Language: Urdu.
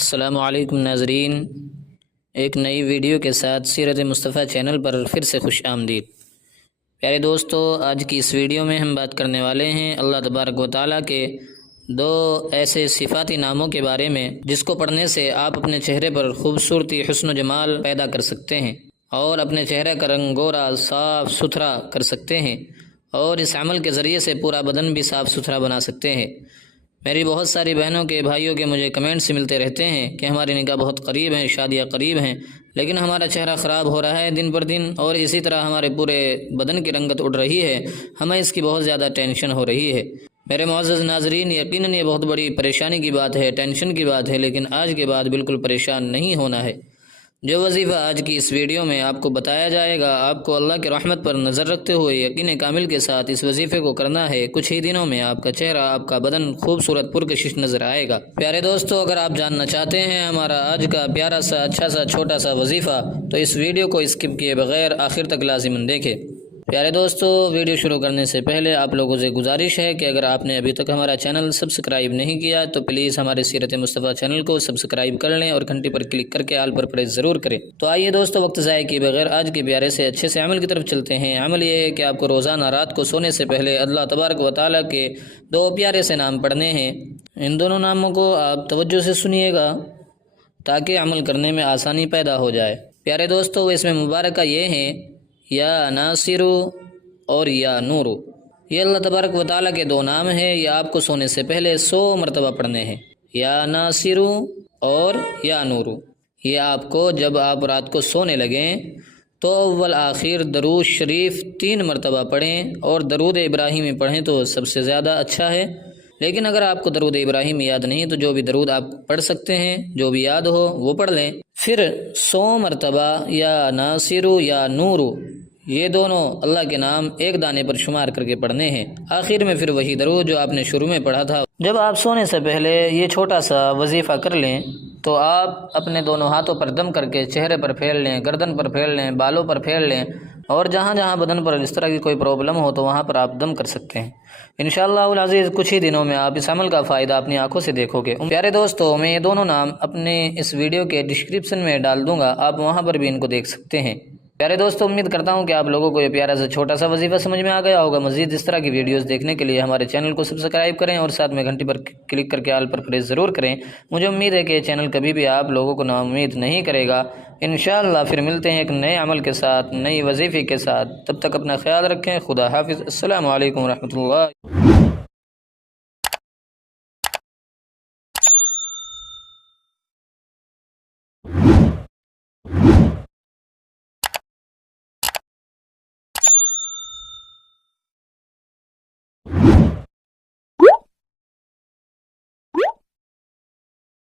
السلام علیکم ناظرین، ایک نئی ویڈیو کے ساتھ سیرت مصطفیٰ چینل پر پھر سے خوش آمدید۔ پیارے دوستو، آج کی اس ویڈیو میں ہم بات کرنے والے ہیں اللہ تبارک و تعالیٰ کے دو ایسے صفاتی ناموں کے بارے میں جس کو پڑھنے سے آپ اپنے چہرے پر خوبصورتی، حسن و جمال پیدا کر سکتے ہیں اور اپنے چہرے کا رنگ گورا صاف ستھرا کر سکتے ہیں، اور اس عمل کے ذریعے سے پورا بدن بھی صاف ستھرا بنا سکتے ہیں۔ میری بہت ساری بہنوں کے بھائیوں کے مجھے کمنٹس ملتے رہتے ہیں کہ ہماری نکاح بہت قریب ہیں، شادیاں قریب ہیں، لیکن ہمارا چہرہ خراب ہو رہا ہے دن پر دن، اور اسی طرح ہمارے پورے بدن کی رنگت اڑ رہی ہے، ہمیں اس کی بہت زیادہ ٹینشن ہو رہی ہے۔ میرے معزز ناظرین، یقیناً یہ بہت بڑی پریشانی کی بات ہے، ٹینشن کی بات ہے، لیکن آج کے بعد بالکل پریشان نہیں ہونا ہے۔ جو وظیفہ آج کی اس ویڈیو میں آپ کو بتایا جائے گا، آپ کو اللہ کے رحمت پر نظر رکھتے ہوئے یقین کامل کے ساتھ اس وظیفے کو کرنا ہے۔ کچھ ہی دنوں میں آپ کا چہرہ، آپ کا بدن خوبصورت پرکشش نظر آئے گا۔ پیارے دوستو، اگر آپ جاننا چاہتے ہیں ہمارا آج کا پیارا سا، اچھا سا، چھوٹا سا وظیفہ، تو اس ویڈیو کو اسکپ کیے بغیر آخر تک لازماً دیکھیں۔ پیارے دوستو، ویڈیو شروع کرنے سے پہلے آپ لوگوں سے گزارش ہے کہ اگر آپ نے ابھی تک ہمارا چینل سبسکرائب نہیں کیا تو پلیز ہمارے سیرت مصطفیٰ چینل کو سبسکرائب کر لیں اور گھنٹی پر کلک کر کے آل پر پریس ضرور کریں۔ تو آئیے دوستو، وقت ضائع کیے بغیر آج کے پیارے سے اچھے سے عمل کی طرف چلتے ہیں۔ عمل یہ ہے کہ آپ کو روزانہ رات کو سونے سے پہلے اللہ تبارک و تعالیٰ کے دو پیارے سے نام پڑھنے ہیں۔ ان دونوں ناموں کو آپ توجہ سے سنیے گا تاکہ عمل کرنے میں آسانی پیدا ہو جائے۔ پیارے دوستو، اس میں مبارکہ یہ ہیں یا ناصر اور یا نور۔ یہ اللہ تبارک و تعالیٰ کے دو نام ہیں، یہ آپ کو سونے سے پہلے 100 مرتبہ پڑھنے ہیں، یا ناصر اور یا نور۔ یہ آپ کو جب آپ رات کو سونے لگیں تو اول آخر درود شریف 3 مرتبہ پڑھیں، اور درود ابراہیمی پڑھیں تو سب سے زیادہ اچھا ہے۔ لیکن اگر آپ کو درود ابراہیم یاد نہیں تو جو بھی درود آپ پڑھ سکتے ہیں، جو بھی یاد ہو وہ پڑھ لیں۔ پھر 100 مرتبہ یا ناصر یا نور، یہ دونوں اللہ کے نام ایک دانے پر شمار کر کے پڑھنے ہیں۔ آخر میں پھر وہی درود جو آپ نے شروع میں پڑھا تھا۔ جب آپ سونے سے پہلے یہ چھوٹا سا وظیفہ کر لیں تو آپ اپنے دونوں ہاتھوں پر دم کر کے چہرے پر پھیل لیں، گردن پر پھیل لیں، بالوں پر پھیل لیں، اور جہاں جہاں بدن پر اس طرح کی کوئی پرابلم ہو تو وہاں پر آپ دم کر سکتے ہیں۔ انشاءاللہ العزیز کچھ ہی دنوں میں آپ اس عمل کا فائدہ اپنی آنکھوں سے دیکھو گے۔ پیارے دوستو، میں یہ دونوں نام اپنے اس ویڈیو کے ڈسکرپشن میں ڈال دوں گا، آپ وہاں پر بھی ان کو دیکھ سکتے ہیں۔ پیارے دوستو، امید کرتا ہوں کہ آپ لوگوں کو یہ پیارا سا چھوٹا سا وظیفہ سمجھ میں آ گیا ہوگا۔ مزید اس طرح کی ویڈیوز دیکھنے کے لیے ہمارے چینل کو سبسکرائب کریں اور ساتھ میں گھنٹی پر کلک کر کے آل پر پریس ضرور کریں۔ مجھے امید ہے کہ یہ چینل کبھی بھی آپ لوگوں کو نا امید نہیں کرے گا۔ انشاءاللہ پھر ملتے ہیں ایک نئے عمل کے ساتھ، نئی وظیفے کے ساتھ۔ تب تک اپنا خیال رکھیں۔ خدا حافظ۔ السلام علیکم ورحمۃ اللہ۔